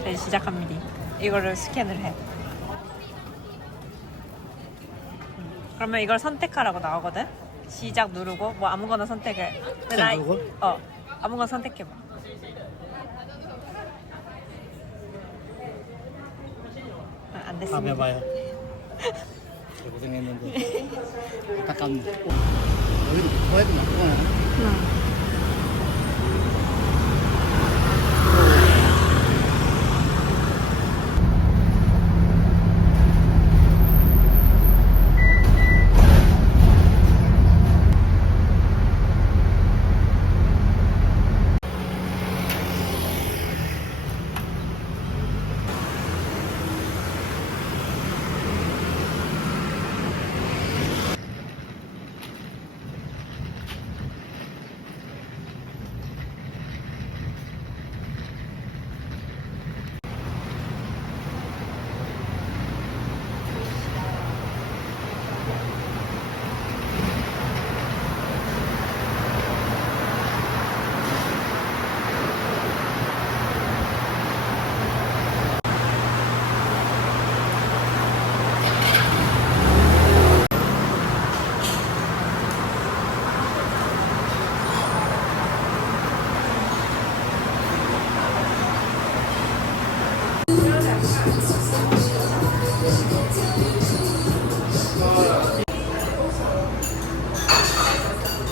이제 시작합니다. 이거를 스캔을 해. 그러면 이걸 선택하라고 나오거든? 시작 누르고 뭐 아무거나 선택을. 누르고? 아무거나 선택해봐. 안 됐습니다. 다음에 봐요. 고생했는데 안타깝네. 여기도 좋아해도 많구나.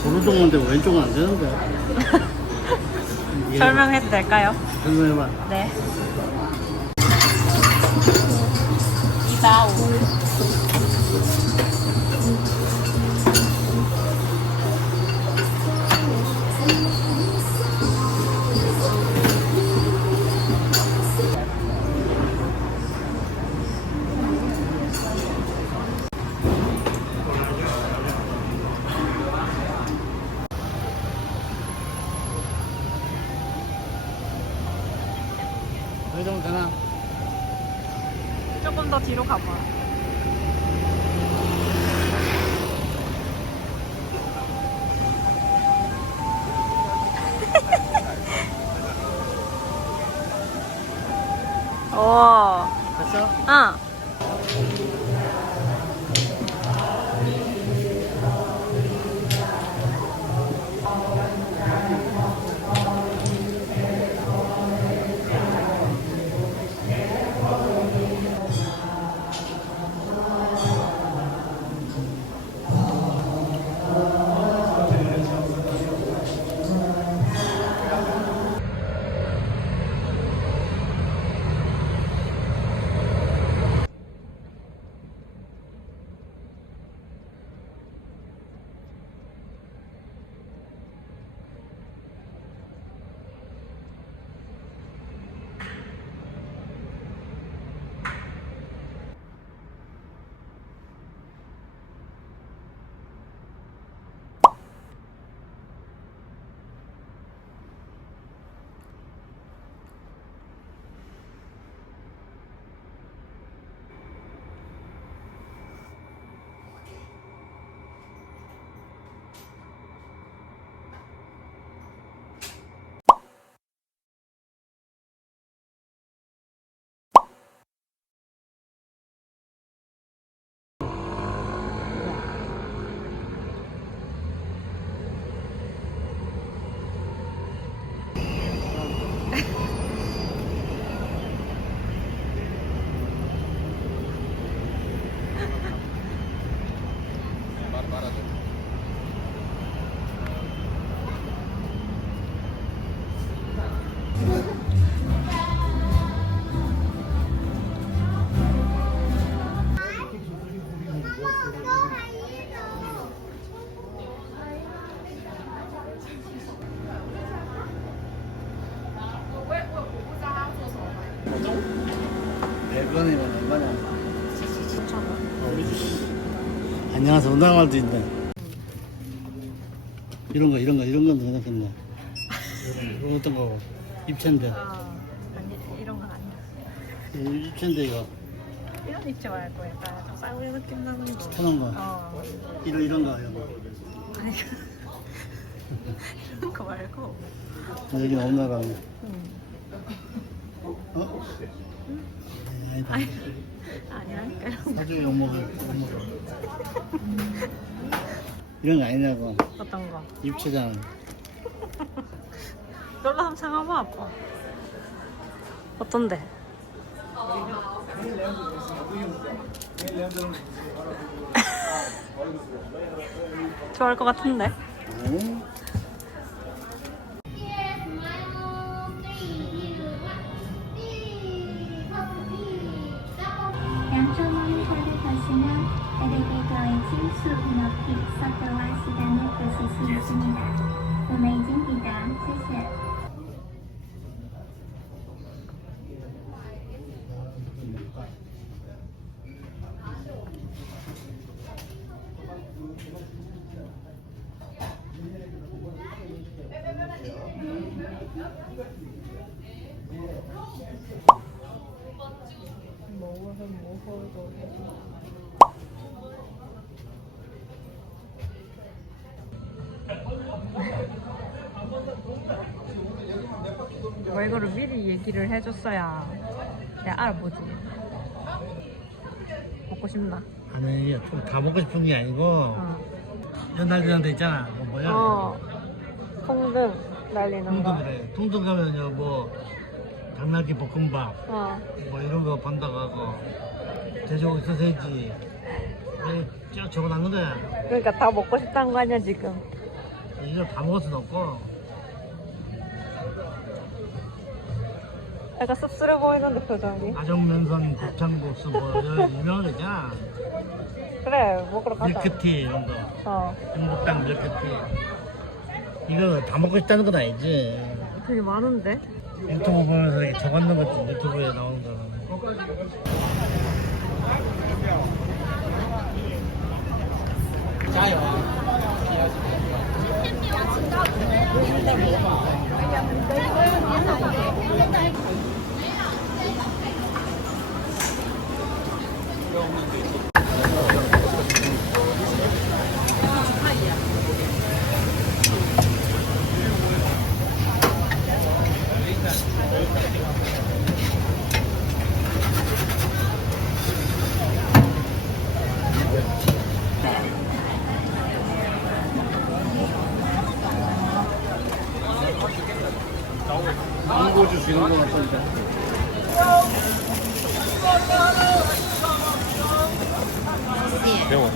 오른쪽인데 왼쪽은 안 되는데. 설명해도 될까요? 설명해봐. 네. 245. 여기 정도 되나? 조금 더 뒤로 가봐. 오. 됐어? 응. 100원이면 얼마냐? 안녕하세요. 운동할도 있네. 이런 건 생각했네. 이런 어떤 거 입체인데. 아니 이런 건 아니야. 입체인데 이거 이런 입체 말고 약간 좀 싸구려 느낌 나는 거. 편한 거. 이런 거. 아니 이런 거 말고. 여기 없나라. 응. 어? 아니다. 아니라니까 이런 거. 사주 욕먹을. 이런 거 아니냐고. 어떤 거? 입체잖아. 놀러 한번 참아봐 아빠. 어떤데? 좋아할 것 같은데? 응? 양쪽 모니터를 보시면 LED 더해진 수 높이 속도와 시간을 보실 수 있습니다. 어메이징입니다. 谢谢. 뭐 이거를 미리 얘기를 해줬어야 내가 알아보지. 먹고 싶나? 아니, 좀 다 먹고 싶은 게 아니고 연달리는 데 있잖아. 뭐야? 통등 날리는 거. 통등이래. 통등 가면요 뭐 당나귀 볶음밥 뭐 이런 거 판다고 돼지고기 소세지 쭉 적어놨는데 그러니까 다 먹고 싶다는 거 아니야 지금? 이거 다 먹을 수는 없고 약간 씁쓸해 보이는데 표정이. 가정면선 곱창국수 뭐 이런 유명한 거 있잖아. 그래 먹으러 가자. 밀크티 이런 거 중국당 밀크티 이거 다 먹고 싶다는 건 아니지. 되게 많은데? 유튜브 보면서 이렇게 적어놓는 거지. 유튜브에 나오는 거. 광고주 주는 거 같던데. 매워.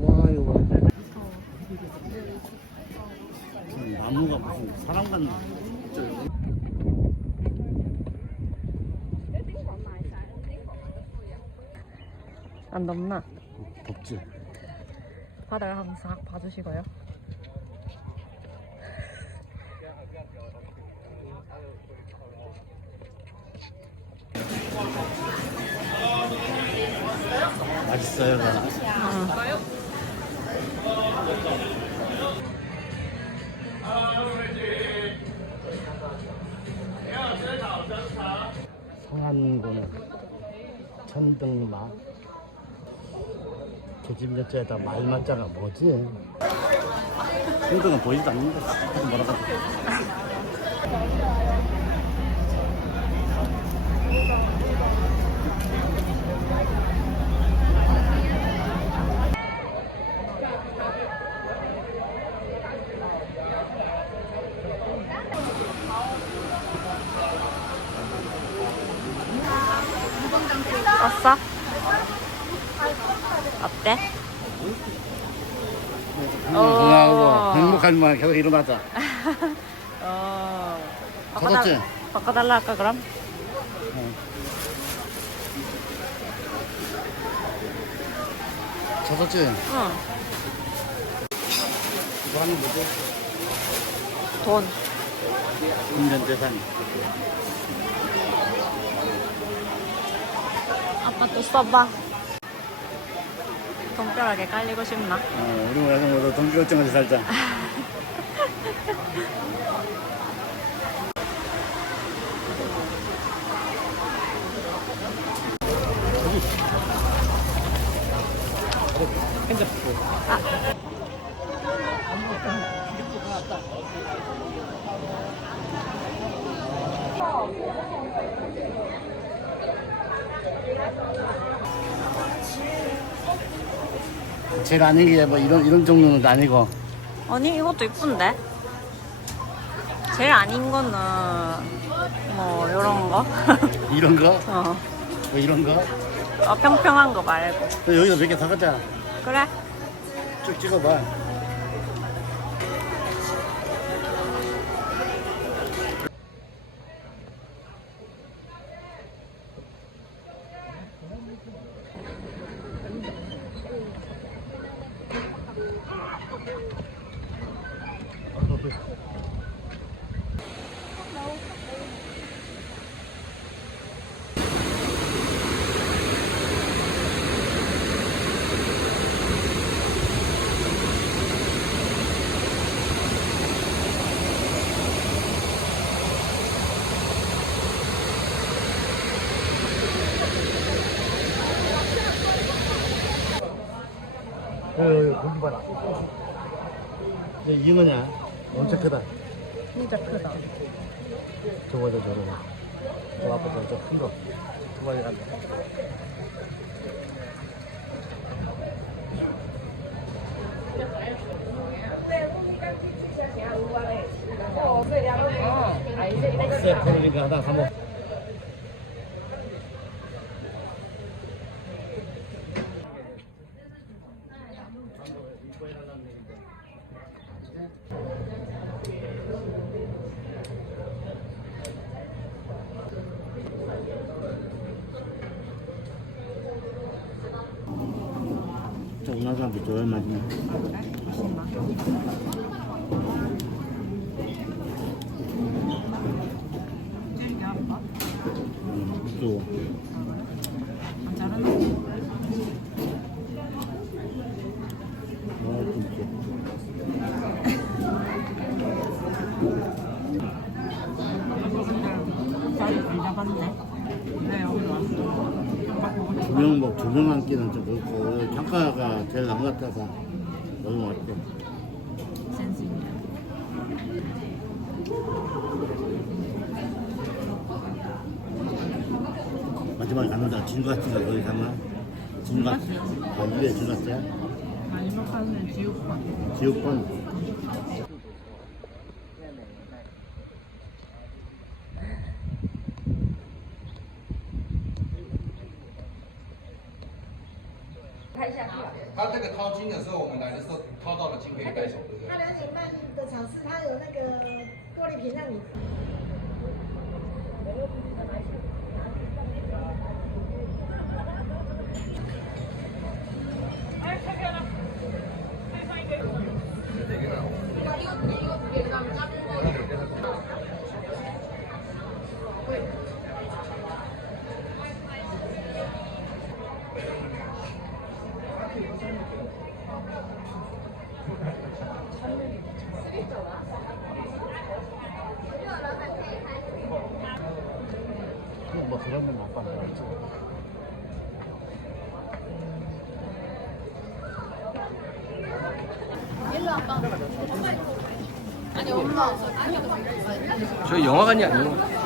와 이거 봐. 안 덥나? 덥지. 바다를 한번 싹 봐주시고요. 맛있어요, 나. 성안군 천등마 계집 여자에다 말맞자가 뭐지? 천등은 보이지도 않는데 하여튼 뭐라고 왔어? 어때? 건강하고 행복한 말 계속 일어나자. 찾았지? 바꿔달라 할까 그럼? 찾았지? 응. 이거 하는 뭐지? 돈. 금전재산. 아빠 또 써봐. 돈벼락에 깔리고 싶나? 우리 가서 모두 동기결정하지 살자. 제일 아닌 게 뭐 이런 종류는 아니고. 아니 이것도 이쁜데? 제일 아닌 거는 뭐 요런 거? 이런 거? 어. 뭐 이런 거? 평평한 거 말고. 여기서 몇 개 사가자. 그래? 쭉 찍어봐. 고기 봐라. 얘 잉어냐? 엄청 크다. 진짜 크다. 저거죠, 저거. 저 앞에 저 큰 거. 두 마리 간다. 쎄, 그러니까 하나 사먹. 정나사비 저 얼마냐? 또. 두명 앉기는 좀 그렇고 평가가 제일 나은 것 같아서 너무 맛있대. 센스 있네. 마지막에 갔는데 진가스가 거기 갔나? 진가스? 이게 진가스야? 마지막까지는 지옥권. 지옥권?他这个掏金的时候，我们来的时候掏到了金可以带走，对不对？它2点半的场次，它有那个玻璃瓶让你。 그런 건 아빠 알았지. 저 영화관이 아니에요.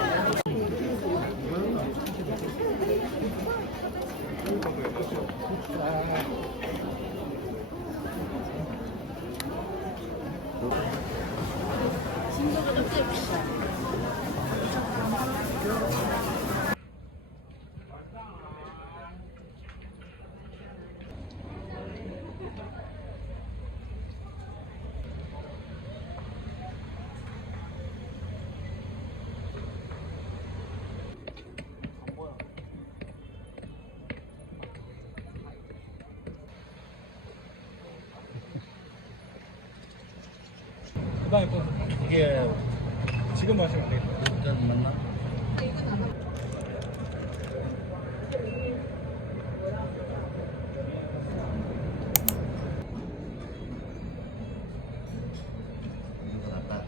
그다음에 또 이게 지금 마시면 되겠다. 일단 맞나? 이거 낫다.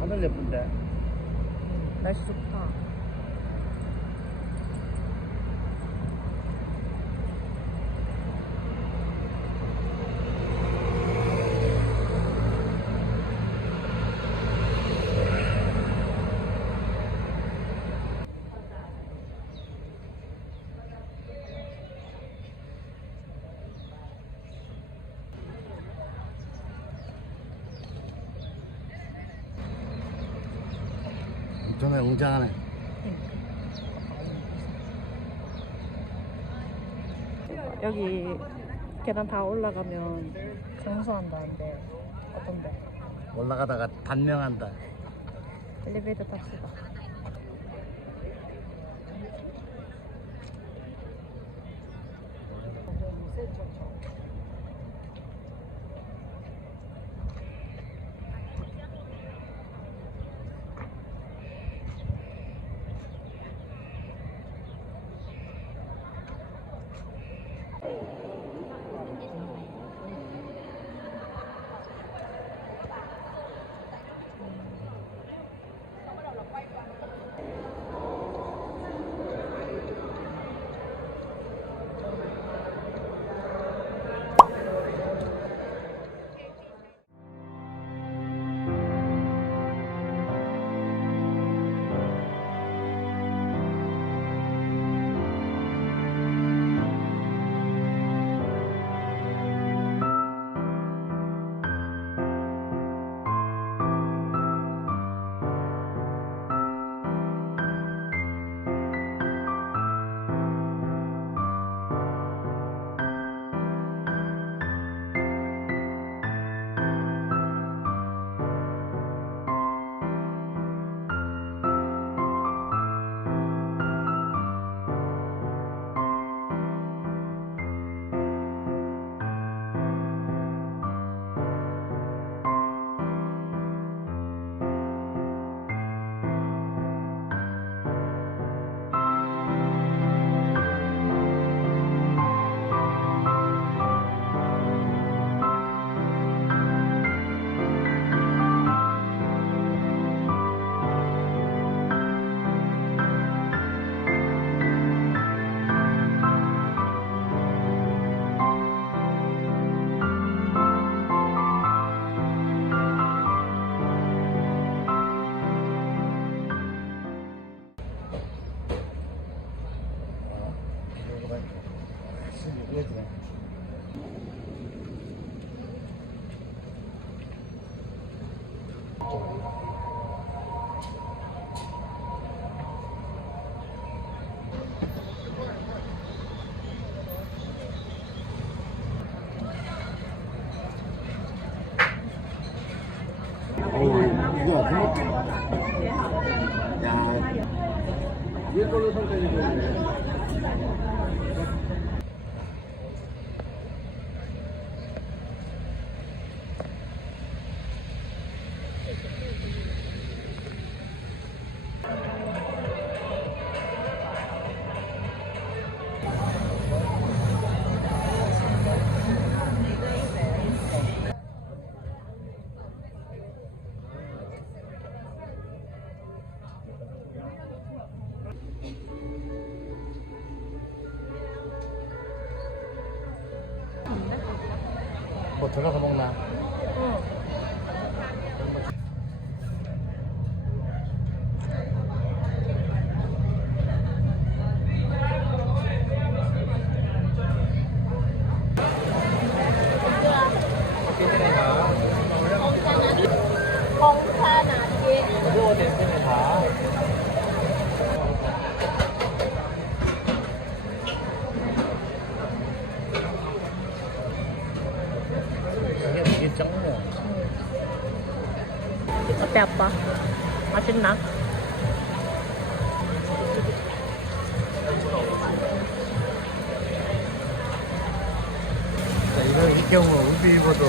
하늘 예쁜데. 날씨 좋다. 전에 웅장하네. 여기 계단 다 올라가면 정수한다는데 어떤데? 올라가다가 단명한다. 엘리베이터 탑시다. 이거 야, 위에 걸로 설정이 되네. 들어가 먹나? 이게 짱이야. 어때 아빠? 맛있나? 이거 이 경우 우비 입어도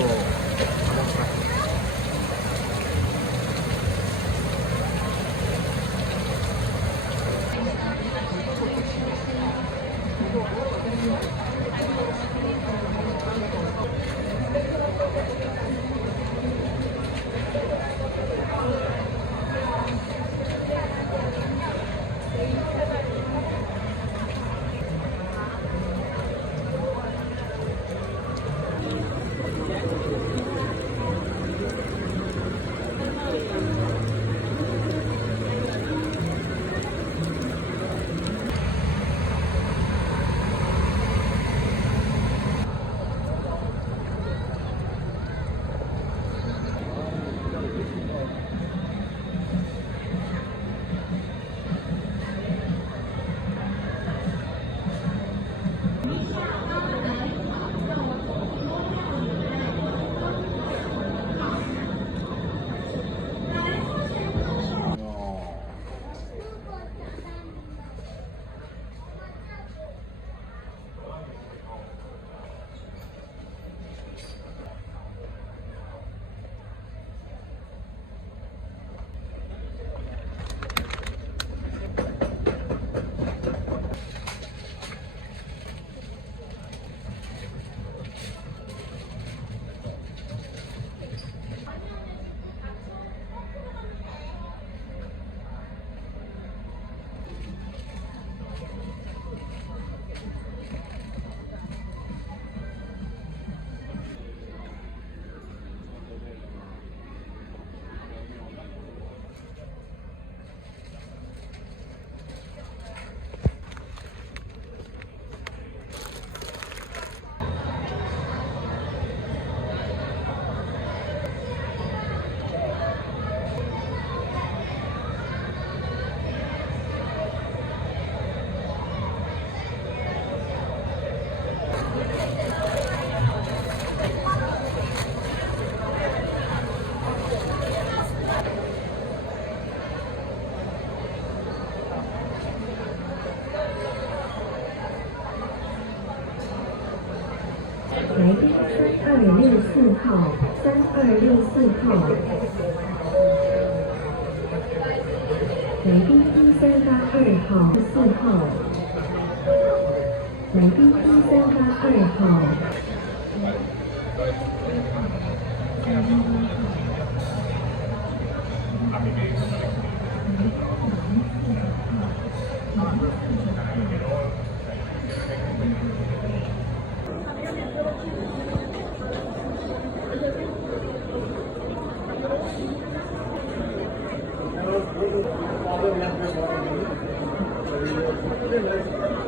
아,